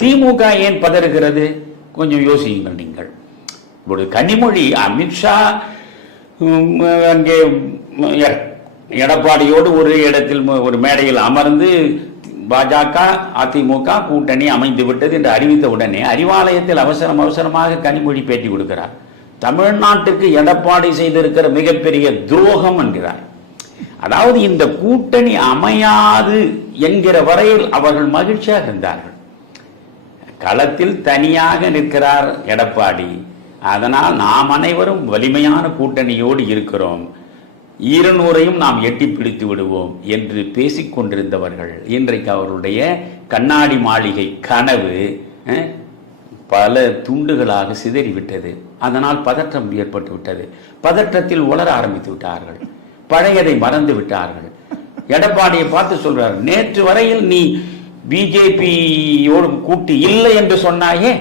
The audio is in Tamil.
திமுக ஏன் பதறுகிறது? கொஞ்சம் யோசியுங்கள் நீங்கள். ஒரு கனிமொழி அமித்ஷா அங்கே எடப்பாடியோடு ஒரு இடத்தில் ஒரு மேடையில் அமர்ந்து பாஜக அதிமுக கூட்டணி அமைந்து விட்டது என்று அறிவித்த உடனே அறிவாலயத்தில் அவசரமாக கனிமொழி பேட்டி கொடுக்கிறார். தமிழ்நாட்டுக்கு எடப்பாடி செய்திருக்கிற மிகப்பெரிய துரோகம் என்கிறார். அதாவது இந்த கூட்டணி அமையாது என்கிற வரையில் அவர்கள் மகிழ்ச்சியாக இருந்தார்கள். களத்தில் தனியாக நிற்கிறார் எடப்பாடி. அதனால் நாம் அனைவரும் வலிமையான கூட்டணியோடு இருக்கிறோம், 200ஐயும் நாம் எட்டி பிடித்து விடுவோம் என்று பேசிக் கொண்டிருந்தவர்கள் இன்றைக்கு அவருடைய கண்ணாடி மாளிகை கனவு பல துண்டுகளாக சிதறிவிட்டது. அதனால் பதற்றம் ஏற்பட்டு விட்டது. பதற்றத்தில் உளர ஆரம்பித்து விட்டார்கள். பழையதை மறந்து விட்டார்கள். எடப்பாடியை பார்த்து சொல்றார், நேற்று வரையில் நீ பிஜேபியோடு கூட்டு இல்லை என்று சொன்னாயே,